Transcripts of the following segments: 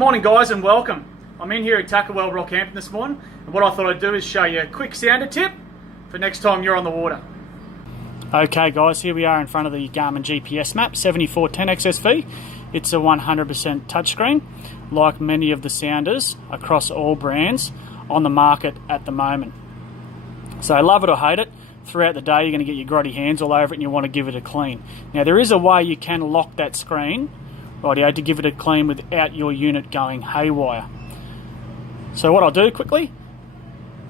morning guys and welcome. I'm in here at Tuckerwell Rockhampton this morning, and what I thought I'd do is show you a quick sounder tip for next time you're on the water. Okay guys, here we are in front of the Garmin GPS map 7410 XSV. It's a 100% touchscreen, like many of the sounders across all brands on the market at the moment. So love it or hate it, throughout the day you're going to get your grotty hands all over it and you want to give it a clean. Now there is a way you can lock that screen, rightio, to give it a clean without your unit going haywire. So what I'll do quickly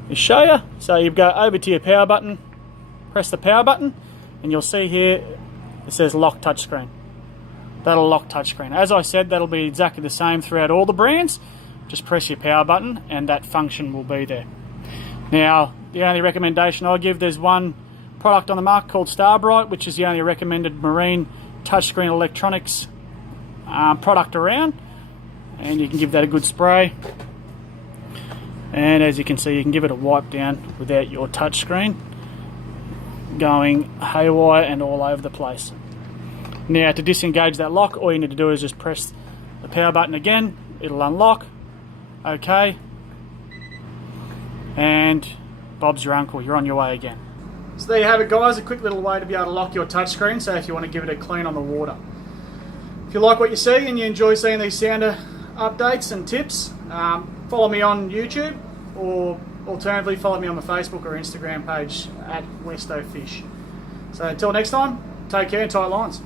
is show you. So you go over to your power button, press the power button, and you'll see here it says lock touchscreen. That'll lock touchscreen. As I said, that'll be exactly the same throughout all the brands. Just press your power button and that function will be there. Now, the only recommendation I give, there's one product on the market called Starbright, which is the only recommended marine touchscreen electronics product around, and you can give that a good spray, and as you can see you can give it a wipe down without your touchscreen going haywire and all over the place. Now to disengage that lock, all you need to do is just press the power button again, it'll unlock. Okay, and Bob's your uncle, you're on your way again. So there you have it guys, a quick little way to be able to lock your touchscreen, so if you want to give it a clean on the water. If you like what you see and you enjoy seeing these sounder updates and tips, follow me on YouTube, or alternatively follow me on the Facebook or Instagram page at Westo Fish. So until next time, take care and tight lines.